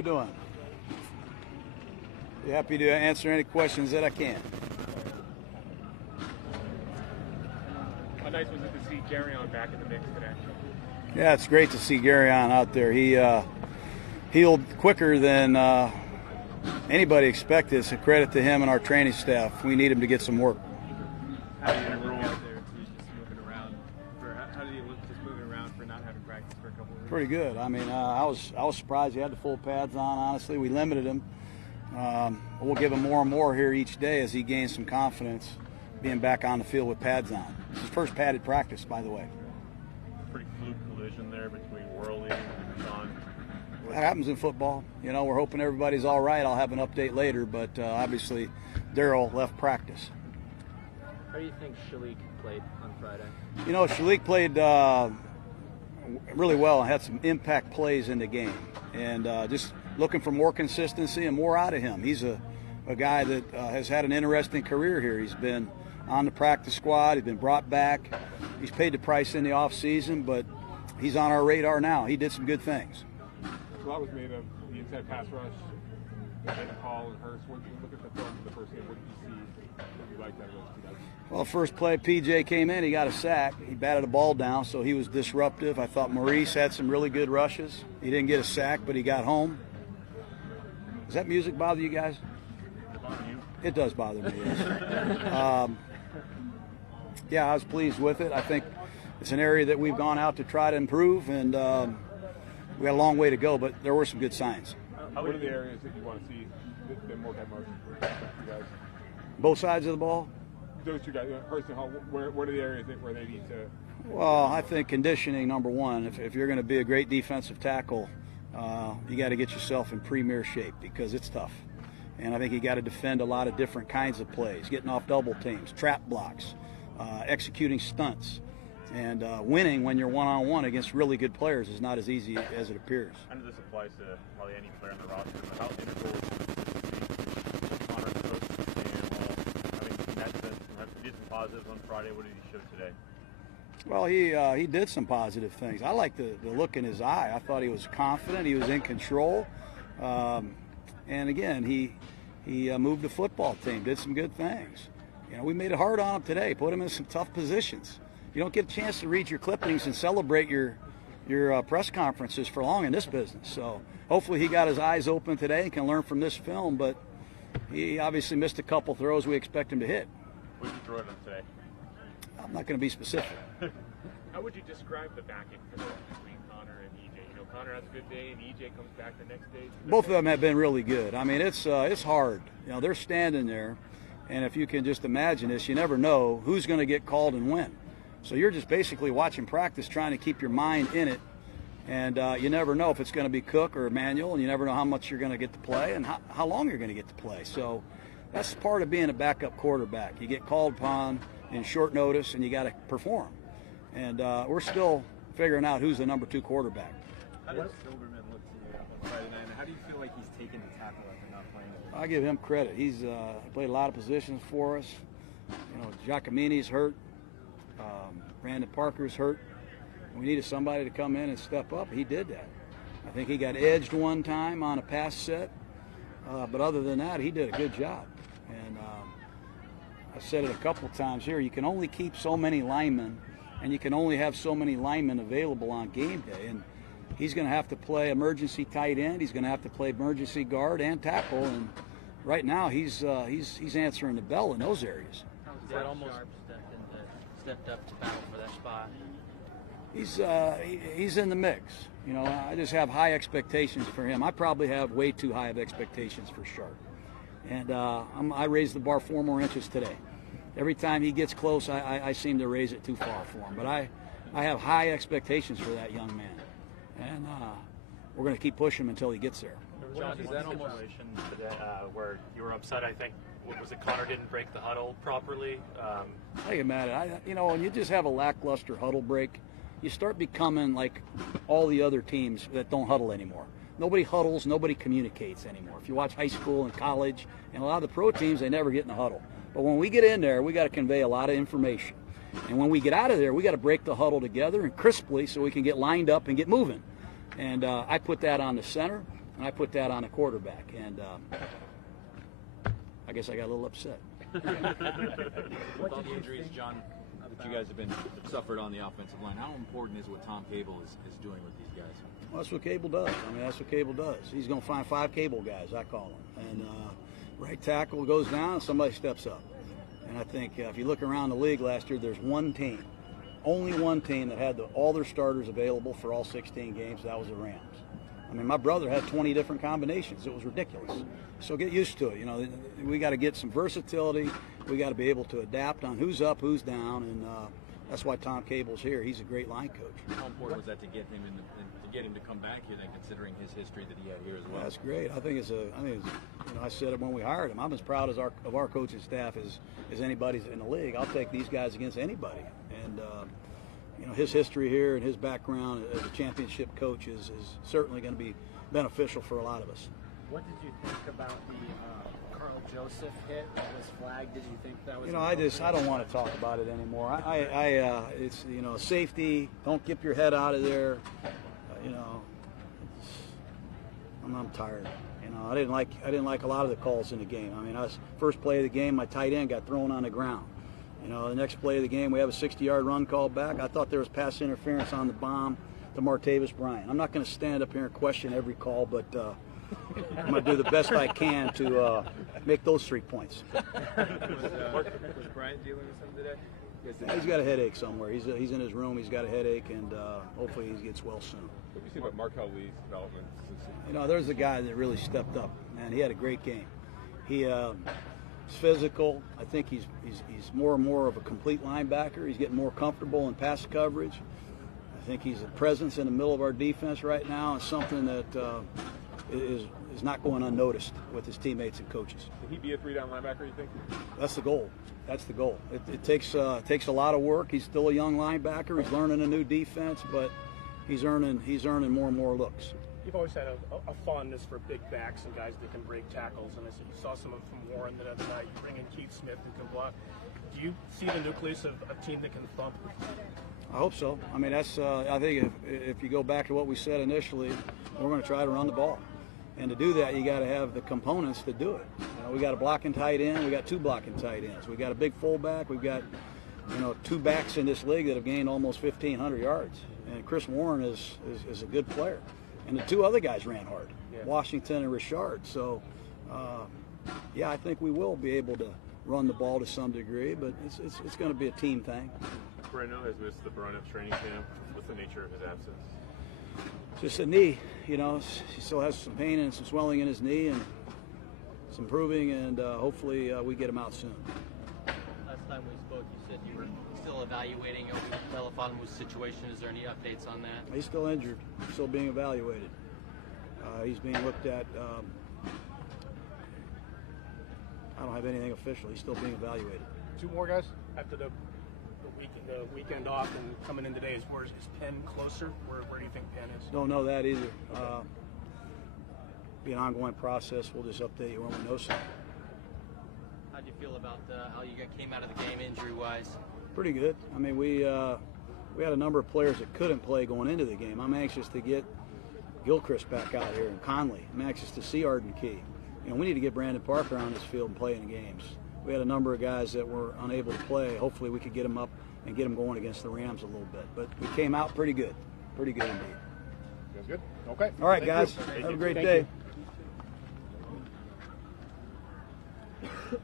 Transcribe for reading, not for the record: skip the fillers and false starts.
we doing? Be happy to answer any questions that I can. How nice was it to see Garyon back in the mix today? Yeah, it's great to see Garyon out there. He healed quicker than anybody expected. It's a credit to him and our training staff. We need him to get some work. How did you look out there? Just moving around. How did you look just moving around for not having practice for a couple of weeks? Pretty good. I mean, I was surprised he had the full pads on. Honestly, we limited him. We'll give him more and more here each day as he gains some confidence, being back on the field with pads on. It's his first padded practice, by the way. Pretty fluke collision there between Worley and Sean. That happens in football. You know, we're hoping everybody's all right. I'll have an update later, but obviously Darryl left practice. How do you think Shalik played on Friday? You know, Shalik played really well and had some impact plays in the game. And just looking for more consistency and more out of him. He's a guy that has had an interesting career here. He's been on the practice squad. He's been brought back. He's paid the price in the offseason, but he's on our radar now. He did some good things. A lot was made of the inside pass rush, Hall and Hurst. When you look at the film for the first game, what did you see? What did you like out of those two guys? Well, first play, PJ came in. He got a sack. He batted a ball down, so he was disruptive. I thought Maurice had some really good rushes. He didn't get a sack, but he got home. Does that music bother you guys? It does bother me, yes. Yeah, I was pleased with it. I think it's an area that we've gone out to try to improve, and we got a long way to go, but there were some good signs. What are the areas that you want to see them work at most for you guys? Both sides of the ball? Those two guys, Hurst and Hall, what are the areas where they need to? Well, I think conditioning, number one. If you're going to be a great defensive tackle, you got to get yourself in premier shape because it's tough. And I think you got to defend a lot of different kinds of plays, getting off double teams, trap blocks, executing stunts. And winning when you're one-on-one against really good players is not as easy as it appears. I know this applies to probably any player on the roster, but how integral is it to see Connor's coach and I mean, in that sense, he did some positives on Friday. What did he show today? Well, he did some positive things. I like the look in his eye. I thought he was confident. He was in control. And again, he moved the football team, did some good things. You know, we made it hard on him today, put him in some tough positions. You don't get a chance to read your clippings and celebrate your press conferences for long in this business. So hopefully he got his eyes open today and can learn from this film, but he obviously missed a couple throws we expect him to hit. What did you throw at him today? I'm not going to be specific. How would you describe the back end for between Connor and EJ? You know, Connor has a good day and EJ comes back the next day. Both of them have been really good. I mean, it's hard. You know, they're standing there, and if you can just imagine this, you never know who's going to get called and when. So you're just basically watching practice, trying to keep your mind in it, and you never know if it's going to be Cook or Manuel, and you never know how much you're going to get to play and how long you're going to get to play. So that's part of being a backup quarterback. You get called upon in short notice, and you got to perform. And we're still figuring out who's the number 2 quarterback. How does Silverman look to you on Friday night? How do you feel like he's taking the tackle after not playing? I give him credit. He's played a lot of positions for us. You know, Giacomini's hurt. Brandon Parker's hurt. We needed somebody to come in and step up. He did that. I think he got edged one time on a pass set. But other than that, he did a good job. And I said it a couple times here, you can only keep so many linemen, and you can only have so many linemen available on game day. And he's going to have to play emergency tight end. He's going to have to play emergency guard and tackle. And right now, he's answering the bell in those areas. That almost stepped up to battle for that spot. He's in the mix. You know, I just have high expectations for him. I probably have way too high of expectations for Sharp. And I raised the bar 4 more inches today. Every time he gets close, I seem to raise it too far for him. But I have high expectations for that young man. And we're going to keep pushing him until he gets there. John, is that almost situation where you were upset, I think, was it Connor didn't break the huddle properly? I get mad at it. You know, when you just have a lackluster huddle break, you start becoming like all the other teams that don't huddle anymore. Nobody huddles, nobody communicates anymore. If you watch high school and college, and a lot of the pro teams, they never get in a huddle. But when we get in there, we got to convey a lot of information. And when we get out of there, we got to break the huddle together and crisply so we can get lined up and get moving. And I put that on the center. and I put that on a quarterback, and I guess I got a little upset. With all the injuries, John, that you guys have been suffered on the offensive line, how important is what Tom Cable is doing with these guys? Well, that's what Cable does. I mean, that's what Cable does. He's going to find 5 Cable guys, I call them. And right tackle goes down and somebody steps up. And I think if you look around the league last year, there's one team, only one team that had all their starters available for all 16 games. That was the Rams. I mean, my brother had 20 different combinations. It was ridiculous. So get used to it. You know, we got to get some versatility. We got to be able to adapt on who's up, who's down, and that's why Tom Cable's here. He's a great line coach. How important was that to get him to get him to come back here, then, considering his history that he had here as well? That's great. I think it's you know, I said it when we hired him. I'm as proud of our coaching staff as anybody's in the league. I'll take these guys against anybody. And you know, his history here and his background as a championship coach is certainly going to be beneficial for a lot of us. What did you think about the Carl Joseph hit that was flagged? Did you think that was? You know, I don't want to talk about it anymore. It's, you know, safety. Don't get your head out of there. You know, I'm tired. You know, I didn't like a lot of the calls in the game. I mean, first play of the game, my tight end got thrown on the ground. You know, the next play of the game, we have a 60-yard run called back. I thought there was pass interference on the bomb to Martavis Bryant. I'm not going to stand up here and question every call, but I'm going to do the best I can to make those 3 points. Was Bryant dealing with something today? He's got a headache somewhere. He's in his room. He's got a headache, and hopefully he gets well soon. What do you think about Markel Lee's development? You know, there's a guy that really stepped up, man. He had a great game. He's physical. I think he's more and more of a complete linebacker. He's getting more comfortable in pass coverage. I think he's a presence in the middle of our defense right now, and something that is not going unnoticed with his teammates and coaches. Can he be a 3-down linebacker, you think? That's the goal. That's the goal. It takes a lot of work. He's still a young linebacker. He's learning a new defense, but he's earning more and more looks. You've always had a fondness for big backs and guys that can break tackles, and as you saw some of them from Warren the other night. You bring in Keith Smith who can block. Do you see the nucleus of a team that can thump? I hope so. I mean, that's. I think if you go back to what we said initially, we're going to try to run the ball, and to do that, you got to have the components to do it. You know, we got a blocking tight end. We got 2 blocking tight ends. We got a big fullback. We've got, you know, 2 backs in this league that have gained almost 1,500 yards. And Chris Warren is a good player. And the 2 other guys ran hard, Washington and Richard. So, yeah, I think we will be able to run the ball to some degree, but it's going to be a team thing. Breno has missed the brunt of training camp. What's the nature of his absence? Just a knee, you know. He still has some pain and some swelling in his knee, and it's improving, and hopefully we get him out soon. Last time we spoke, you said you were still evaluating Melifonwu's situation. Is there any updates on that? He's still injured, still being evaluated. He's being looked at. I don't have anything official. He's still being evaluated. 2 more guys after the weekend off and coming in today. Is Penn closer? Where do you think Penn is? Don't know that either. Be an ongoing process. We'll just update you when we know something. How do you feel about how you came out of the game injury-wise? Pretty good. I mean, we had a number of players that couldn't play going into the game. I'm anxious to get Gilchrist back out here and Conley. I'm anxious to see Arden Key. You know, we need to get Brandon Parker on this field and play in the games. We had a number of guys that were unable to play. Hopefully we could get them up and get them going against the Rams a little bit. But we came out pretty good. Pretty good indeed. Sounds good. Okay. All right, guys. Have a great day. You.